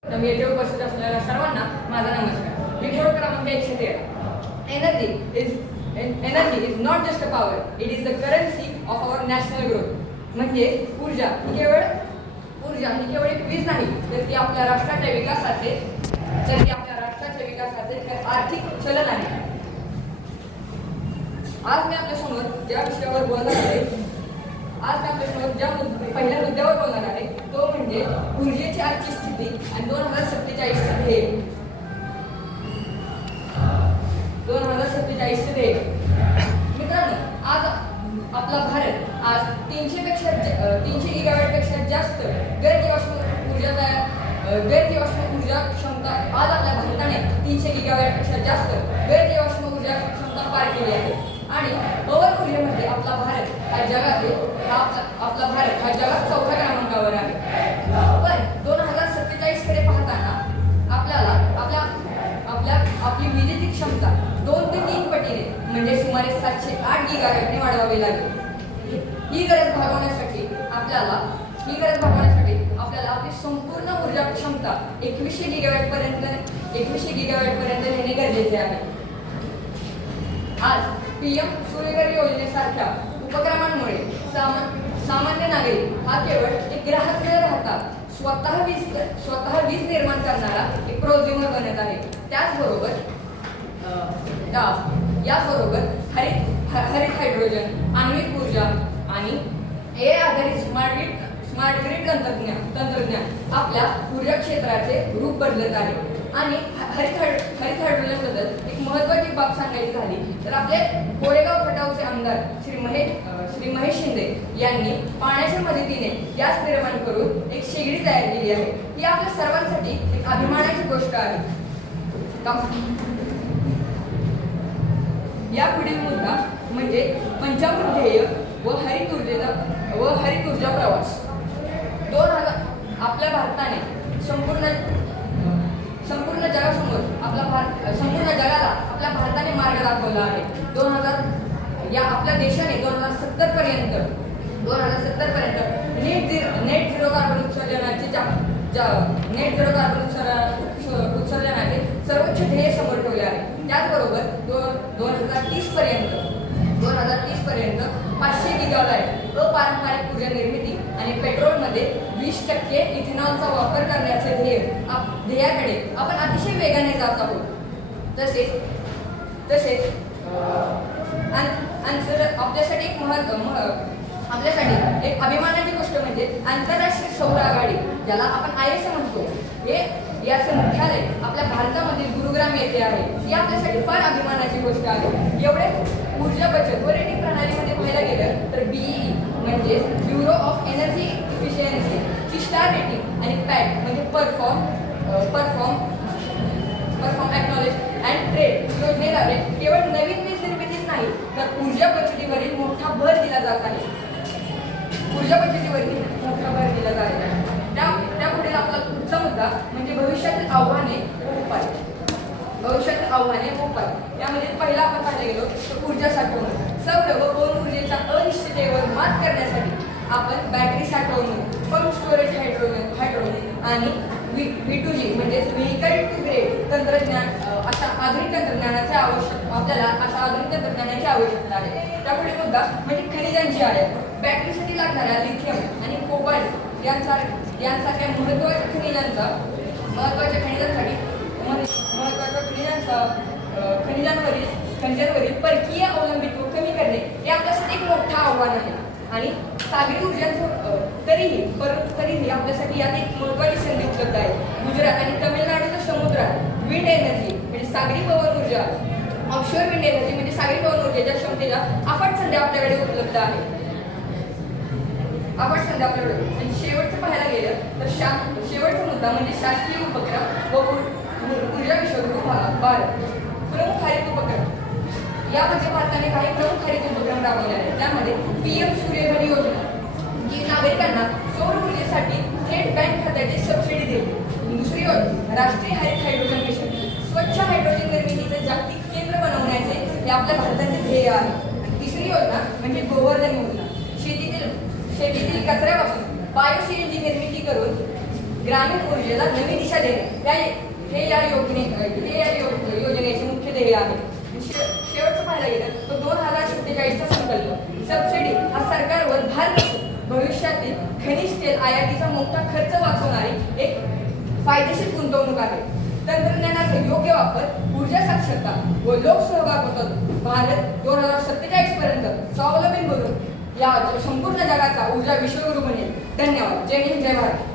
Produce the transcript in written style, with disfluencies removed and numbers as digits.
मी येथे उपस्थित असलेल्या सर्वांना माझा नमस्कार. रिपोर्ट क्रमांक 113. Energy is not just a power, it is the currency of our national growth. म्हणजे ऊर्जा ही केवळ एक वीज नाही, तर ती आपल्या राष्ट्राच्या विकासाचे आर्थिक चलन आहे. आज मी आपल्यासमोर ज्या विषयावर बोलणार आहे, पहिल्या मुद्द्यावर बोलणार आहे, तो म्हणजे ऊर्जेची आजची स्थिती आणि 2047 ध्येय. 2047 ध्येय. मित्रांनो, आज आपला भारत आज 300 गिगावॅटपेक्षा जास्त गैर जीवाश्म ऊर्जा क्षमता, आज आपल्या भारताने 300 गिगावॅटपेक्षा जास्त गैर जीवाश्म ऊर्जा क्षमता पार केली आहे. आणि पवन ऊर्जेमध्ये आपला भारत हा जगात 4थ्या क्रमांकावर आहे. पण 2047 कडे पाहताना आपली विजेची क्षमता 2 ते 3 पटीने म्हणजे सुमारे 708 गिगावॅटने वाढवावी लागेल. ही गरज भागवण्यासाठी आपल्याला आपली संपूर्ण ऊर्जा क्षमता 2100 गिगावॅट पर्यंत नेणे गरजेचे आहे. आज PM सूर्यघर योजनेसारख्या उपक्रमांमुळे सामान्य नागरिक हा केवळ एक ग्राहक न राहता स्वतः वीज निर्माण करणारा एक प्रोझ्युमर बनत आहे. याचबरोबर हरित हायड्रोजन, आण्विक ऊर्जा आणि AI आधारित स्मार्ट ग्रिड तंत्रज्ञान आपल्या ऊर्जा क्षेत्राचे रूप बदलत आहे. आणि हरित हायड्रोजन बद्दल एक महत्त्वाची बाब सांगायची झाली तर आपले कोरेगाव खटावचे आमदार श्री महेश शिंदे यांनी पाण्याच्या मदतीने गॅस निर्माण करून एक शेगडी तयार केली आहे. ही आपल्या सर्वांसाठी एक अभिमानाची गोष्ट आहे. या पुढील मुद्दा म्हणजे पंचामृत ध्येय व हरित ऊर्जा प्रवास. आपल्या भारताने संपूर्ण जगाला आपल्या भारताने मार्ग दाखवला आहे. आपल्या देशाने 2070 पर्यंत नेट झिरो कार्बन उत्सर्जनाचे सर्वोच्च ध्येय समोर ठेवले आहे. त्याचबरोबर 2030 पर्यंत 500 गिगावॅट अपारंपरिक ऊर्जा निर्मिती आणि पेट्रोलमध्ये 20% इथेनॉलचा वापर करण्याचे ध्येयाकडे आपण अतिशय वेगाने जात आहोत. तसेच आपल्यासाठी एक अभिमानाची गोष्ट म्हणजे आंतरराष्ट्रीय सौर आघाडी, ज्याला आपण IS म्हणतो, याचं मुख्यालय आपल्या भारतामधील गुरुग्राम येथे आहे. ही आपल्यासाठी फार अभिमानाची गोष्ट आहे. एवढे ऊर्जा बचत व रेटिंग प्रणालीमध्ये पाहायला गेलं तर BEE म्हणजे ब्युरो ऑफ एनर्जी इफिशियन्सी ची स्टार रेटिंग आणि पॅट म्हणजे परफॉर्म एक्नॉलेज अँड ट्रेड योजनेद्वारे केवळ नवीन वीज निर्मितीच नाही तर ऊर्जा बचतीवरील मोठा भर दिला जात आहे. त्यापुढील आपला पुढचा मुद्दा म्हणजे भविष्यातील आव्हाने व उपाय. यामध्ये पहिला आपण पाहायला गेलो तर ऊर्जा साठवणूक. सौर व पवन ऊर्जेच्या अनिश्चिततेवर मात करण्यासाठी आपण बॅटरी साठवणूक, पंप स्टोरेज हायड्रोजन आणि V2G म्हणजे व्हेकल टू ग्रेड तंत्रज्ञान अशा आधुनिक तंत्रज्ञानाची आवश्यकता आहे. त्यापुढे मुद्दा म्हणजे खनिजांची आयात. बॅटरीसाठी लागणाऱ्या लिथियम आणि कोबाल्ट यांसारख्या खनिजांवरील परकीय अवलंबित्व कमी करणे हे आपल्यासाठी एक मोठं आव्हान आहे. आणि सागरी ऊर्जांचं तरीही आपल्यासाठी यात एक महत्त्वाची संधी उपलब्ध आहे. गुजरात आणि तमिळनाडूच्या समुद्रात विंड एनर्जी म्हणजे सागरी पवन ऊर्जा, ऑफशोअर विंड एनर्जी म्हणजे सागरी पवन ऊर्जेच्या क्षमतेला अफाट संधी आपल्याकडे उपलब्ध आहे. आणि शेवटचं पाहायला गेलं तर शेवटचा मुद्दा म्हणजे शासकीय उपक्रम व ऊर्जा विश्वगुरु भारत. प्रमुख हरित उपक्रम. यामध्ये भारताने काही प्रमुख हरित उपक्रम राबवले आहेत. त्यामध्ये PM सूर्यघर योजना, जी नागरिकांना सौर ऊर्जेसाठी थेट बँक खात्याची सबसिडी देते. दुसरी योजना राष्ट्रीय हरित हायड्रोजन मिशन, स्वच्छ हायड्रोजन निर्मितीचे जागतिक केंद्र बनवण्याचे हे आपल्या भारताचे ध्येय आहे. तिसरी योजना म्हणजे गोवर्धन योजना, शेतीतील कचऱ्यापासून बायो CNG निर्मिती करून ग्रामीण ऊर्जेला नवी दिशा देणे हे या योजनेचे मुख्य ध्येय आहे. शेवटचं पाहायला गेलं तर 2047चा संकल्प सबसिडी हा सरकारवर भार नसून भविष्यातील खनिज तेल आयातीचा मोठा खर्च वाचवणारी एक फायदेशीर गुंतवणूक आहे. तंत्रज्ञानाचा योग्य वापर, ऊर्जा साक्षरता व लोकसहभागातून भारत 2047 पर्यंत स्वावलंबी बनून या संपूर्ण जगाचा ऊर्जा विश्वगुरू बनेल. धन्यवाद. जय हिंद, जय भारत.